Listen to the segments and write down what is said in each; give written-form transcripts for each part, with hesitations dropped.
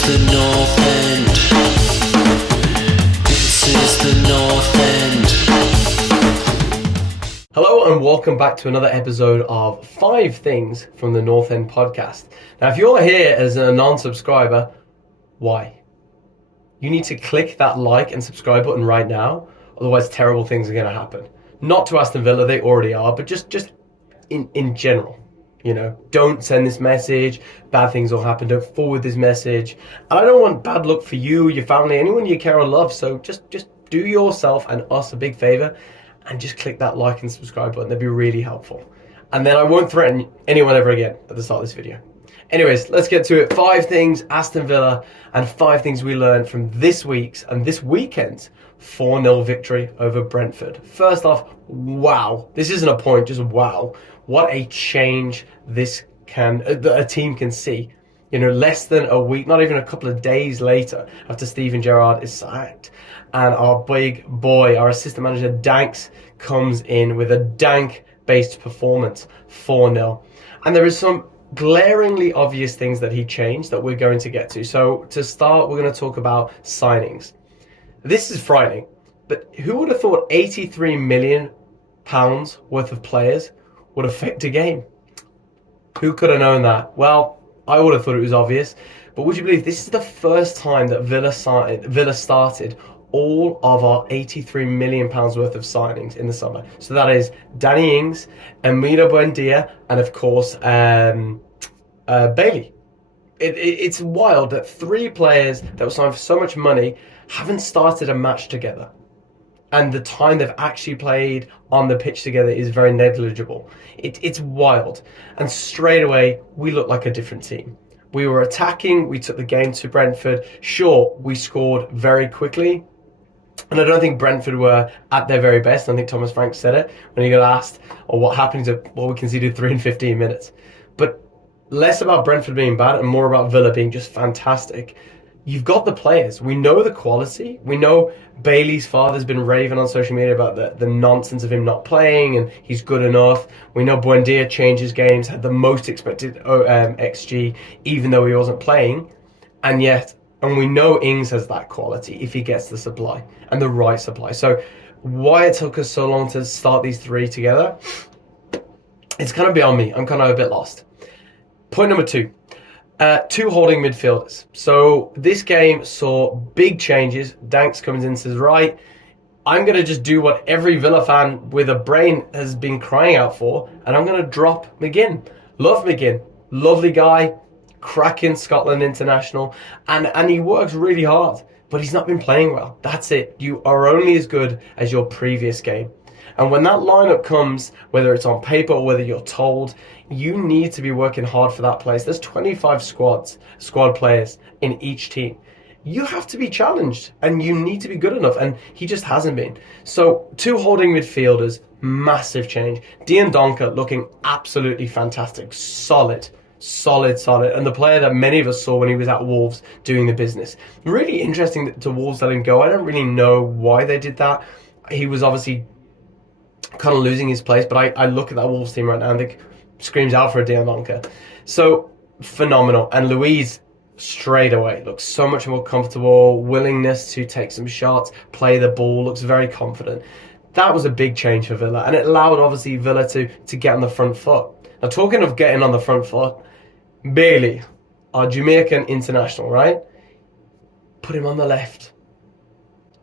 is the North End. This is the North End. Hello and welcome back to another episode of 5 Things from the North End podcast. Now, if you're here as a non-subscriber, why? You need to click that like and subscribe button right now, otherwise terrible things are going to happen. Not to Aston Villa, they already are, but just in general. You know, don't send this message, bad things will happen, don't forward this message. And I don't want bad luck for you, your family, anyone you care or love, so just do yourself and us a big favour and just click that like and subscribe button. That'd be really helpful. And then I won't threaten anyone ever again at the start of this video. Anyways, let's get to it. 5 things Aston Villa and 5 things we learned from this week's and this weekend's 4-0 victory over Brentford. First off, wow. This isn't a point, just wow. What a change a team can see. You know, less than a week, not even a couple of days later after Steven Gerrard is sacked. And our big boy, our assistant manager, Danks, comes in with a dank-based performance, 4-0. And there is some glaringly obvious things that he changed that we're going to get to. So to start, we're going to talk about signings. This is frightening, but who would have thought £83 million worth of players would affect a game? Who could have known that? Well, I would have thought it was obvious, but would you believe this is the first time that Villa started all of our £83 million worth of signings in the summer? So that is Danny Ings, Emilio Buendia, and of course Bailey. It's wild that 3 players that were signed for so much money haven't started a match together. And the time they've actually played on the pitch together is very negligible. It's wild. And straight away, we look like a different team. We were attacking, we took the game to Brentford. Sure, we scored very quickly. And I don't think Brentford were at their very best. I think Thomas Frank said it when he got asked, what happened to we conceded 3 in 15 minutes. But less about Brentford being bad and more about Villa being just fantastic. You've got the players. We know the quality. We know Bailey's father's been raving on social media about the nonsense of him not playing and he's good enough. We know Buendia changes games, had the most expected XG even though he wasn't playing. And we know Ings has that quality if he gets the supply and the right supply. So why it took us so long to start these 3 together, it's kind of beyond me. I'm kind of a bit lost. Point number 2. 2 holding midfielders. So this game saw big changes. Danks comes in and says, right, I'm going to just do what every Villa fan with a brain has been crying out for, and I'm going to drop McGinn. Love McGinn. Lovely guy. Cracking Scotland international. And he works really hard, but he's not been playing well. That's it. You are only as good as your previous game. And when that lineup comes, whether it's on paper or whether you're told, you need to be working hard for that place. There's 25 squad players in each team. You have to be challenged and you need to be good enough. And he just hasn't been. So 2 holding midfielders, massive change. Dion Donker looking absolutely fantastic. Solid. And the player that many of us saw when he was at Wolves doing the business. Really interesting that to Wolves let him go. I don't really know why they did that. He was obviously kind of losing his place, but I look at that Wolves team right now and think screams out for a Dion Donker. So phenomenal. And Luiz straight away looks so much more comfortable, willingness to take some shots, play the ball, looks very confident. That was a big change for Villa, and it allowed obviously Villa to get on the front foot. Now talking of getting on the front foot, Bailey, our Jamaican international, right? Put him on the left.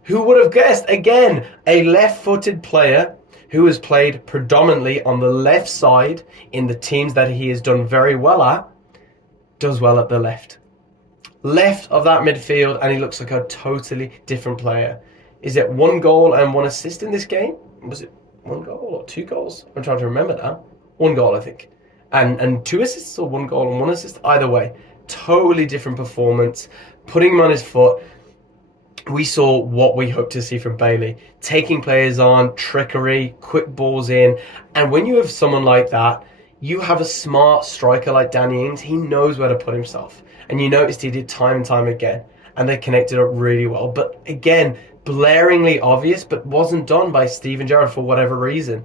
Who would have guessed? Again, a left-footed player who has played predominantly on the left side in the teams that he has done very well at, does well at the left. Left of that midfield, and he looks like a totally different player. Is it 1 goal and 1 assist in this game? Was it 1 goal or 2 goals? I'm trying to remember now. 1 goal, I think. And 2 assists or 1 goal and 1 assist? Either way, totally different performance. Putting him on his foot. We saw what we hoped to see from Bailey. Taking players on, trickery, quick balls in. And when you have someone like that, you have a smart striker like Danny Ings. He knows where to put himself. And you noticed he did time and time again. And they connected up really well. But again, blaringly obvious, but wasn't done by Steven Gerrard for whatever reason.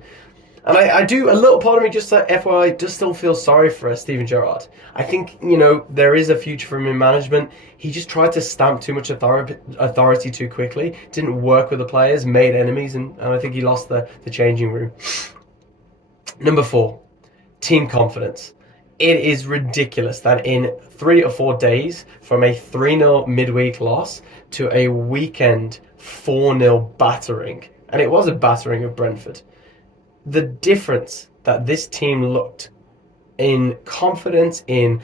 And I do, a little part of me, just that FYI, does still feel sorry for Steven Gerrard. I think, there is a future for him in management. He just tried to stamp too much authority too quickly, didn't work with the players, made enemies, and I think he lost the changing room. Number 4, team confidence. It is ridiculous that in 3 or 4 days, from a 3-0 midweek loss to a weekend 4-0 battering, and it was a battering of Brentford, the difference that this team looked in confidence, in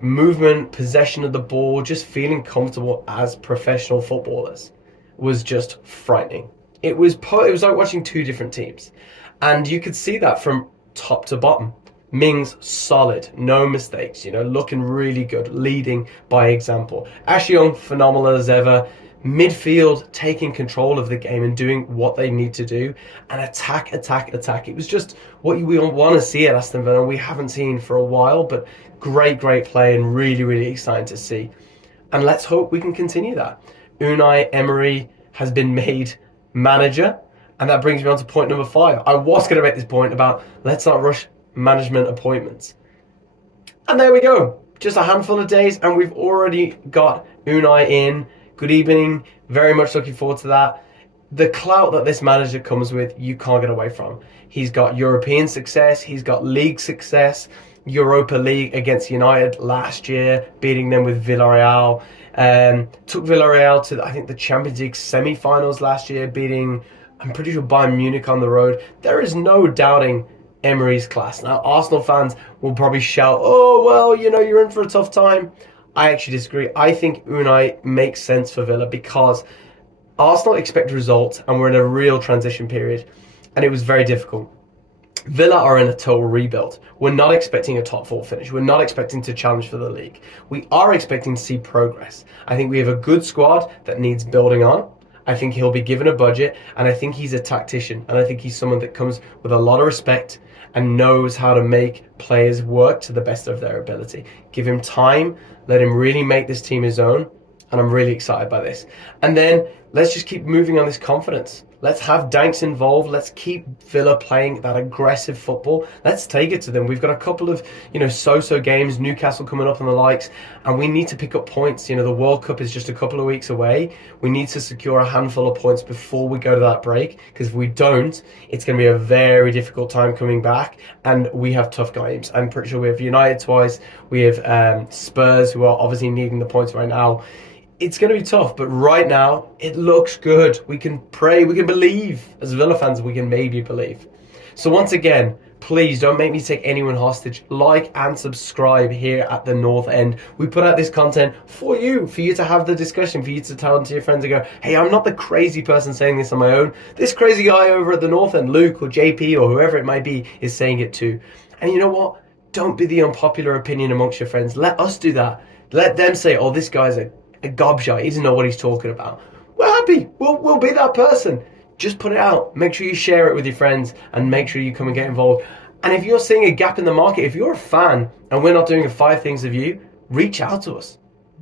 movement, possession of the ball, just feeling comfortable as professional footballers, was just frightening. It was like watching 2 different teams, and you could see that from top to bottom. Mings solid, no mistakes, looking really good, leading by example. Ashley Young, phenomenal as ever. Midfield taking control of the game and doing what they need to do, and attack. It was just what we want to see at Aston Villa. We haven't seen for a while, but great play and really, really exciting to see. And let's hope we can continue that. Unai Emery has been made manager, and that brings me on to point number 5. I was going to make this point about let's not rush management appointments. And there we go. Just a handful of days, and we've already got Unai in. Good evening. Very much looking forward to that. The clout that this manager comes with, you can't get away from. He's got European success. He's got league success. Europa League against United last year, beating them with Villarreal. Took Villarreal to, I think, the Champions League semi-finals last year, beating, I'm pretty sure, Bayern Munich on the road. There is no doubting Emery's class. Now, Arsenal fans will probably shout, oh, well, you're in for a tough time. I actually disagree. I think Unai makes sense for Villa because Arsenal expect results, and we're in a real transition period, and it was very difficult. Villa are in a total rebuild. We're not expecting a top 4 finish. We're not expecting to challenge for the league. We are expecting to see progress. I think we have a good squad that needs building on. I think he'll be given a budget, and I think he's a tactician, and I think he's someone that comes with a lot of respect and knows how to make players work to the best of their ability. Give him time, let him really make this team his own, and I'm really excited by this. And then let's just keep moving on this confidence. Let's have Danks involved. Let's keep Villa playing that aggressive football. Let's take it to them. We've got a couple of, so-so games, Newcastle coming up and the likes, and we need to pick up points. The World Cup is just a couple of weeks away. We need to secure a handful of points before we go to that break, because if we don't, it's going to be a very difficult time coming back, and we have tough games. I'm pretty sure we have United twice. We have Spurs, who are obviously needing the points right now. It's going to be tough, but right now, it looks good. We can pray, we can believe. As Villa fans, we can maybe believe. So once again, please don't make me take anyone hostage. Like and subscribe here at the North End. We put out this content for you to have the discussion, for you to tell to your friends and go, hey, I'm not the crazy person saying this on my own. This crazy guy over at the North End, Luke or JP or whoever it might be, is saying it too. And you know what? Don't be the unpopular opinion amongst your friends. Let us do that. Let them say, oh, this guy's a gobshite. He doesn't know what he's talking about. We're happy. We'll be that person. Just put it out. Make sure you share it with your friends and make sure you come and get involved. And if you're seeing a gap in the market, if you're a fan and we're not doing a 5 things of you, reach out to us.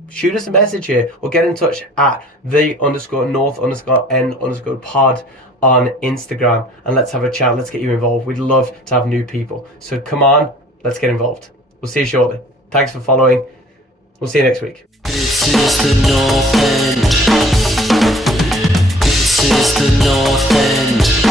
Shoot us a message here or get in touch at the_north_end_pod on Instagram and let's have a chat. Let's get you involved. We'd love to have new people. So come on, let's get involved. We'll see you shortly. Thanks for following. We'll see you next week. This is the North End. This is the North End.